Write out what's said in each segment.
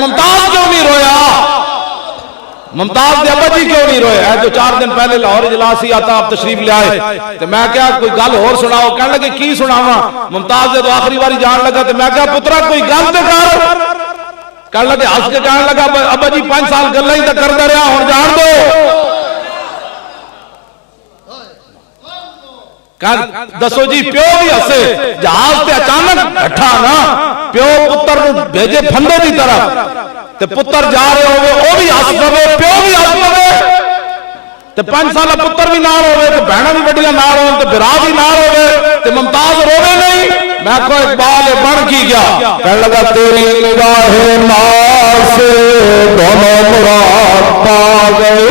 ممتاز کیوں نہیں رویا؟ ممتاز دے ابا جی کیوں نہیں روئے؟ جو 4 دن پہلے لاہور اجلاس ہی آتا آپ تشریف لے آئے تو میں کیا کوئی گل اور سناؤ؟ کہنے لگے کی سناواں؟ ممتاز دے تو آخری باری جان لگا تو میں کیا پترا کوئی گل تے کر؟ کہنے لگے ہنس کے کہنے لگا ابا جی 5 سال گلاں ہی تے کردا رہیا ہن جان دو۔ دسو جی پیو بھی ہسے جہاز تے اچانک بیٹھا نا پیو پتر بھیجے پھندے دی طرف تے پتر جا رہے ہوئے وہ بھی ہس پوے پیو بھی ہس پوے تے 5 سالہ پتر بھی نال ہوئے تے بہناں بھی بڑیاں نال ہوئے تے برا بھی نال ہوئے تے ممتاز روے نہیں۔ میں کو اقبال بن کی گیا کہنے لگا تیری نگاہ ناز سے دونوں مراد پا گئے،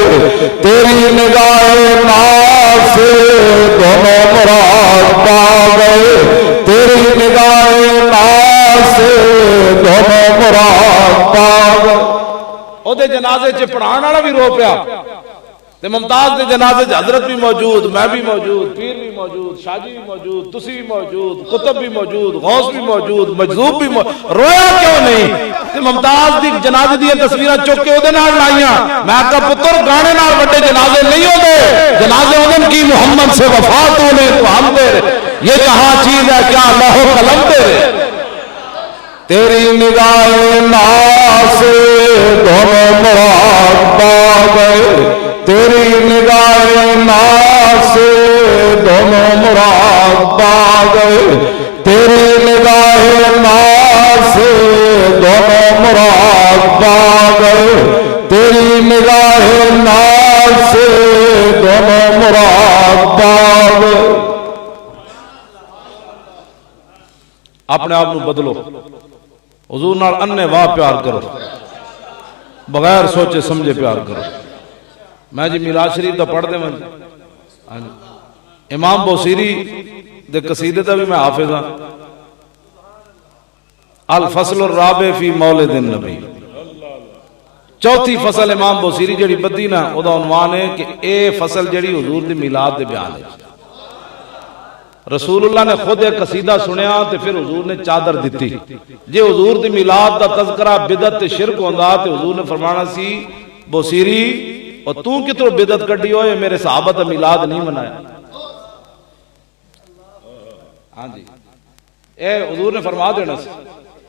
تیری نگاہ ناز سے دونوں مراد پا گئے، تیری نگاہ ناز سے دونوں مراد پا گئے۔ او دے جنازے چ پڑھان والا بھی رو پیا تے ممتاز دے جنازے چ حضرت بھی موجود، میں بھی موجود، پیر بھی موجود، شاہ جی بھی موجود، تسی بھی موجود، قطب بھی موجود، غوث بھی موجود، مجذوب بھی موجود۔ رویا کیوں نہیں؟ تے ممتاز دی جنازے دی تصویراں چک کے اودے نال لائیاں۔ میں کہا پتر گانے نال بڑے جنازے نہیں ہوندے، جنازے ہوندے کی محمد سے وفا تو نے تو ہم دے یہ کہاں چیز ہے کیا اللہ و قلم دے۔ تیری نگاہ ناز سے دونوں مراد پا گئے، تیری نگاہ ناز سے دونوں مراد پا گئے، تیری نگاہ ناز سے دونوں مراد پا گئے، تیری نگاہ ناز سے دونوں مراد پا گئے۔ اپنے آپ کو بدلو، حضور نال انے واہ پیار کرو، بغیر سوچے سمجھے پیار کرو۔ میں جی میلاد شریف دا پڑھ دے من امام بوسیری دے قصیدے دا بھی میں حافظ ہاں، الفصل الرابع فی مولد النبی، 4تھی فصل امام بوسیری جڑی بدی نا او دا عنوان ہے کہ اے فصل جڑی حضور دی میلاد دے بیان ہے۔ رسول اللہ نے خود ایک قصیدہ سنیا تے پھر حضور نے چادر دیتی۔ جے حضور دی میلاد دا تذکرہ بدعت تے شرک ہوندا تے حضور نے فرمانا سی بوسیری اور تو کتوں بدعت کڈی ہوئے میرے صحابہ دا میلاد نہیں منایا۔ ہاں جی اے حضور نے فرما دینا سی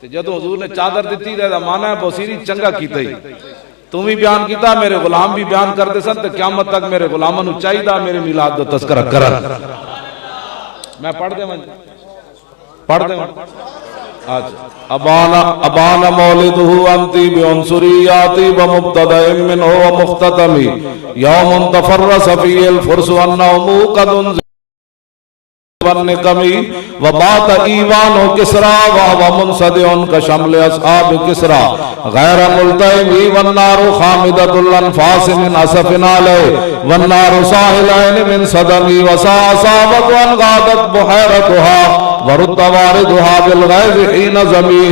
تے جدو حضور نے چادر دیتی دا مانا ہے بوسیری چنگا کیتا ہی تم بھی بیان کیتا، میرے غلام بھی بیان کرتے سن تے قیامت تک میرے غلاموں نو چاہیدا میرے میلاد دا تذکرہ کرن۔ میں پڑھ دے من پڑھ دے من ابانا مولدہ انتی بعنصریاتی ومبتدع منہ ومختتمی یوم تفرس فی الفرس والنوم قد انزل والنقمی وبات ایوان کسرا وہو منصدع کشمل اصحاب کسرا غیر ملتہمی والنار خامدت الانفاس من اسف علیہ والنار ساحلین من صدمی وساصابت وانغادت بحیرتها ورد واردها بالغیظ حین زمی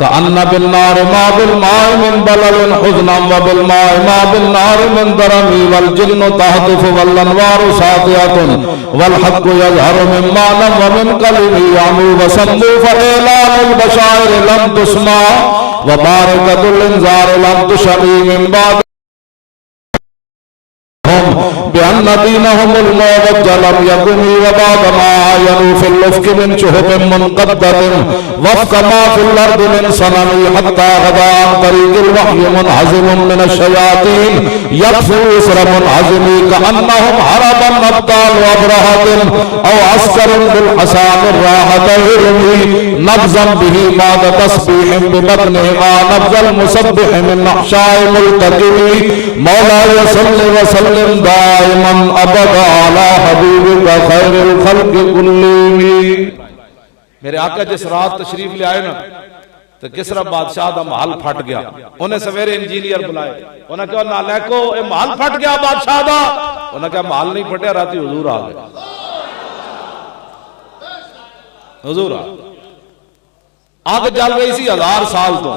کأن بالنار ما بالماء من بلل حزنا وبالماء ما بالنار من درمی والجن تهتف والانوار ساطعة والحق يظهر من معنى ومن قلب يعمو وسمو فإعلان البشائر لم تسمع وباركة الانذار لم تشمي من بعد بأن دينهم الموج لم يكن وبعد ما عاينوا في الأفق من شهب منقدة وفق ما في الأرض من صنم حتى غدا عن طريق الوحي منعزم من الشياطين يكفر إسر منعزم كأنهم هربا أبطال أبرهة أو عسكر بالحسان الراحة يرمي نبزا به بعد تسبيح ببطنهما نبز المسبح من نحشاء ملتقم مولاي صل وسلم دائما ابدا علی حبیبک خیر الخلق کلهم۔ میرے آقا جس رات تشریف لے آئے نا تو کسرا بادشاہ دا محل پھٹ گیا، انہیں سویرے انجینئر بلائے، انہیں کہا نالیکو اے محل پھٹ گیا بادشاہ دا، انہیں کہا محل نہیں پھٹیا راتی حضور آ گئے، حضور آ گئے۔ آگ جل رہی سی 1000 سال تو،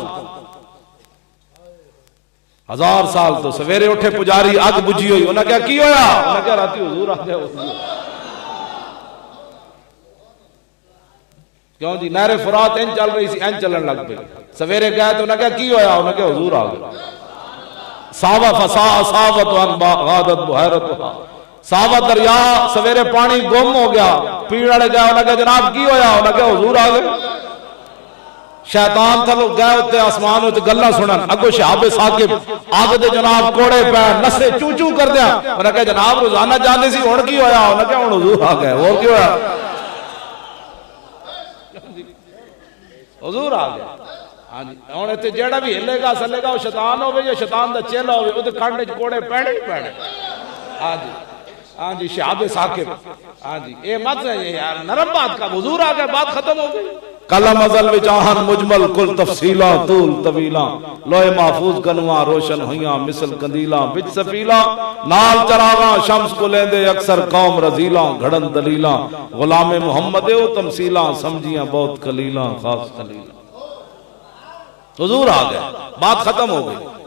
1000 سال تو سویرے اٹھے پجاری آگ بجھی ہوئی، انہاں کیا کی ہویا؟ انہاں کیا راتی حضور آ گیا۔ کیوں جی نہر فرات این چل رہی سی این چلن لگ پئی سویرے گئے تو انہیں کہا کی ہویا انہیں کہا حضور آ گئے ساوا فسا ساوت وان غادت بحیرتها ساوا دریا سویرے پانی گم ہو گیا پیڑ اڑے گئے انہیں کہا جناب کی ہویا انہیں کہا حضور آ گئے شیطان تھلو گئے ہوتے آسمان ہوتے گلہ سنن اگو شہاب ثاقب آگے دے جناب کوڑے پیر نسے چو چو کر دیا انہیں کہا جناب روزانہ جانے سی ہون کی ہویا انہیں کہا حضور آ گئے اور کی ہویا حضور آ گئے ہاں جی ہن ایتھے جیڑا بھی ہلے گا سلے گا وہ شیطان ہوے یا شیطان دا چیلا ہوے او تے کانڈے چ کوڑے پیڑے ہی پیڑے ہاں جی شہاب ثاقب ہاں جی اے مت یار نرم بات کا حضور آ گئے بات ختم ہو گئی کلم ازل وچ آہن مجمل کل تفصیلاں طول طویلاں لوح محفوظ کنواں روشن ہویاں مثل قندیلاں وچ سفیلاں نال چراغاں شمس کو لیندے اکثر قوم رزیلاں گھڑن دلیلاں غلام محمد او تمثیلاں سمجھیاں بہت قلیلاں خاص قلیلاں حضور آ گئے بات ختم ہو گئی